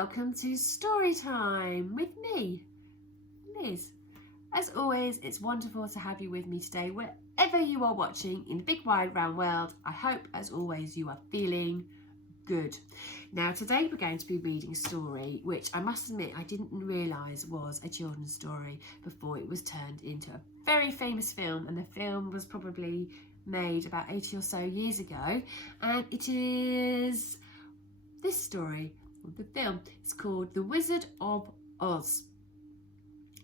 welcome to Story Time with me, Liz. As always, it's wonderful to have you with me today, wherever you are watching in the big wide round world. I hope, as always, you are feeling good. Now, today we're going to be reading a story which I must admit I didn't realise was a children's story before it was turned into a very famous film, and the film was probably made about 80 or so years ago, and it is this story. The film is called The Wizard of Oz.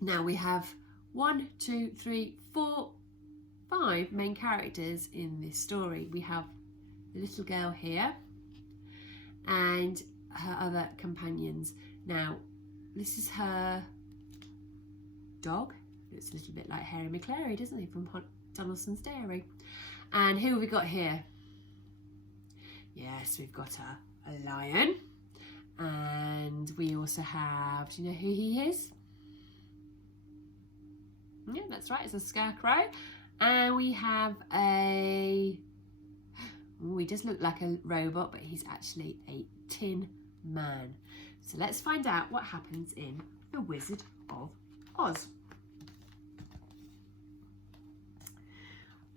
Now we have 1, 2, 3, 4, 5 main characters in this story. We have the little girl here and her other companions. Now this is her dog. It's a little bit like Harry McClary, doesn't he, from Donaldson's Dairy. And who have we got here? Yes, we've got a lion. And we also have, do you know who he is? Yeah, that's right, it's a scarecrow. And we have he does look like a robot, but he's actually a tin man. So let's find out what happens in The Wizard of Oz.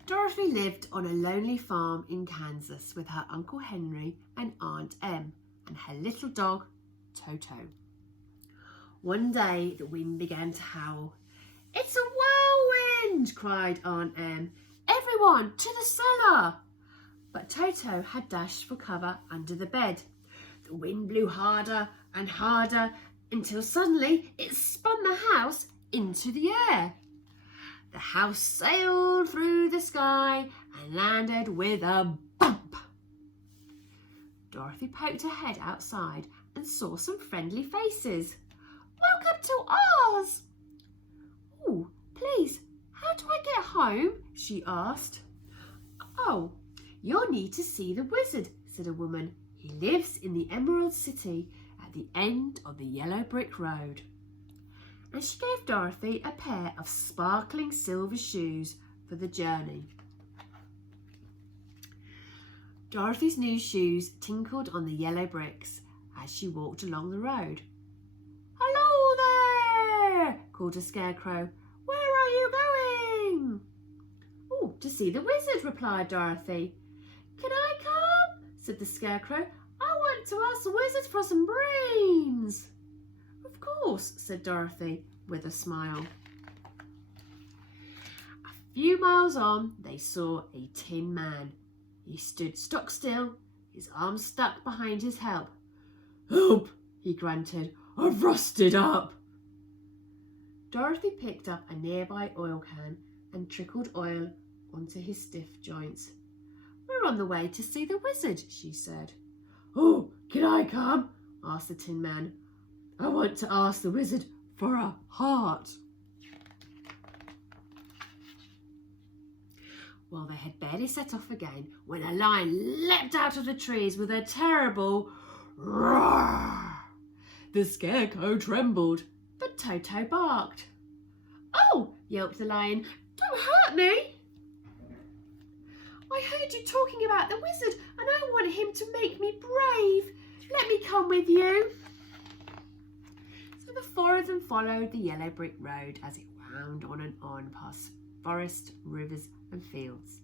Dorothy lived on a lonely farm in Kansas with her Uncle Henry and Aunt Em and her little dog, Toto. One day, the wind began to howl. "It's a whirlwind!" cried Aunt Em. "Everyone, to the cellar!" But Toto had dashed for cover under the bed. The wind blew harder and harder until suddenly it spun the house into the air. The house sailed through the sky and landed with a bump. Dorothy poked her head outside and saw some friendly faces. "Welcome to Oz!" "Oh, please, how do I get home?" she asked. "Oh, you'll need to see the wizard," said a woman. "He lives in the Emerald City at the end of the yellow brick road." And she gave Dorothy a pair of sparkling silver shoes for the journey. Dorothy's new shoes tinkled on the yellow bricks as she walked along the road. "Hello there!" called a scarecrow. "Where are you going?" "Oh, to see the wizard," replied Dorothy. "Can I come?" said the scarecrow. "I want to ask the wizard for some brains." "Of course," said Dorothy with a smile. A few miles on, they saw a tin man. He stood stock still, his arms stuck behind his help. "Help!" he grunted. "I've rusted up." Dorothy picked up a nearby oil can and trickled oil onto his stiff joints. "We're on the way to see the wizard," she said. "Oh, can I come?" asked the tin man. "I want to ask the wizard for a heart." Well, they had barely set off again when a lion leapt out of the trees with a terrible roar. The scarecrow trembled, but Toto barked. "Oh," yelped the lion, "don't hurt me. I heard you talking about the wizard and I want him to make me brave. Let me come with you." So the four of them followed the yellow brick road as it wound on and on past forest, rivers and fields.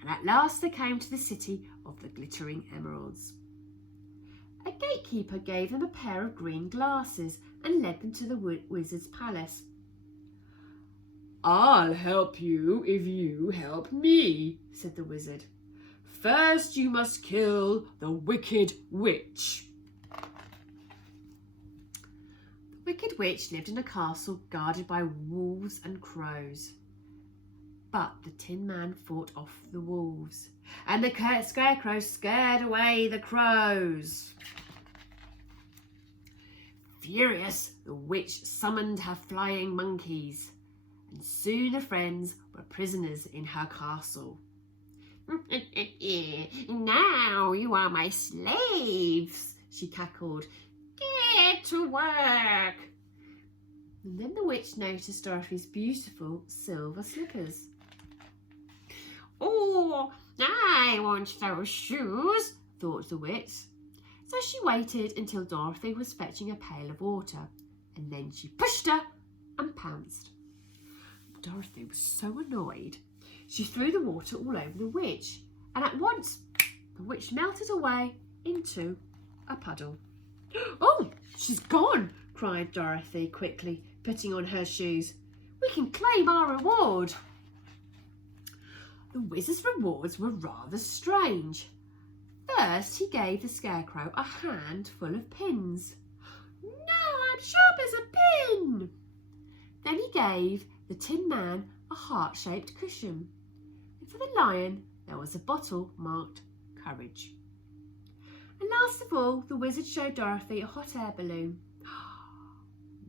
And at last they came to the city of the glittering emeralds. A gatekeeper gave them a pair of green glasses and led them to the wizard's palace. "I'll help you if you help me," said the wizard. "First you must kill the Wicked Witch." The Wicked Witch lived in a castle guarded by wolves and crows. But the Tin Man fought off the wolves, and the scarecrow scared away the crows. Furious, the witch summoned her flying monkeys, and soon the friends were prisoners in her castle. "Now you are my slaves," she cackled. "Get to work." And then the witch noticed Dorothy's beautiful silver slippers. "Oh, I want those shoes," thought the witch. So she waited until Dorothy was fetching a pail of water, and then she pushed her and pounced. Dorothy was so annoyed, she threw the water all over the witch, and at once the witch melted away into a puddle. "Oh, she's gone!" cried Dorothy quickly, putting on her shoes. "We can claim our reward." The wizard's rewards were rather strange. First, he gave the Scarecrow a handful of pins. "Now I'm sharp as a pin!" Then he gave the Tin Man a heart-shaped cushion. And for the lion, there was a bottle marked Courage. And last of all, the wizard showed Dorothy a hot air balloon.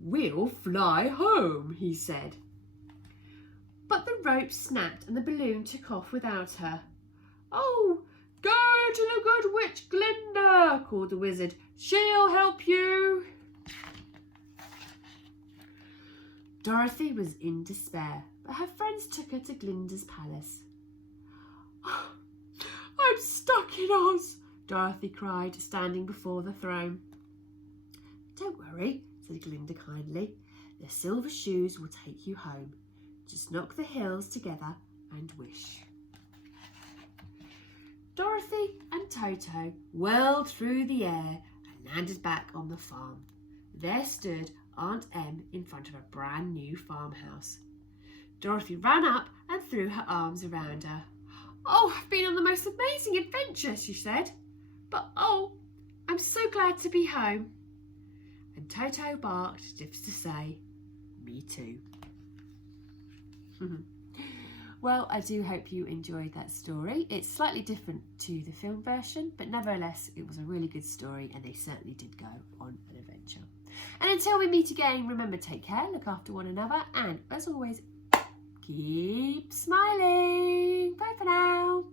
"We'll fly home," he said. But the rope snapped and the balloon took off without her. "Oh, go to the good witch Glinda," called the wizard. "She'll help you." Dorothy was in despair, but her friends took her to Glinda's palace. "Oh, I'm stuck in Oz," Dorothy cried, standing before the throne. "Don't worry," said Glinda kindly. "The silver shoes will take you home. Just knock the hills together and wish." Dorothy and Toto whirled through the air and landed back on the farm. There stood Aunt Em in front of a brand new farmhouse. Dorothy ran up and threw her arms around her. "Oh, I've been on the most amazing adventure," she said. "But oh, I'm so glad to be home." And Toto barked just to say, "Me too." Well, I do hope you enjoyed that story. It's slightly different to the film version, but nevertheless, it was a really good story and they certainly did go on an adventure. And until we meet again, remember, take care, look after one another, and as always, keep smiling. Bye for now.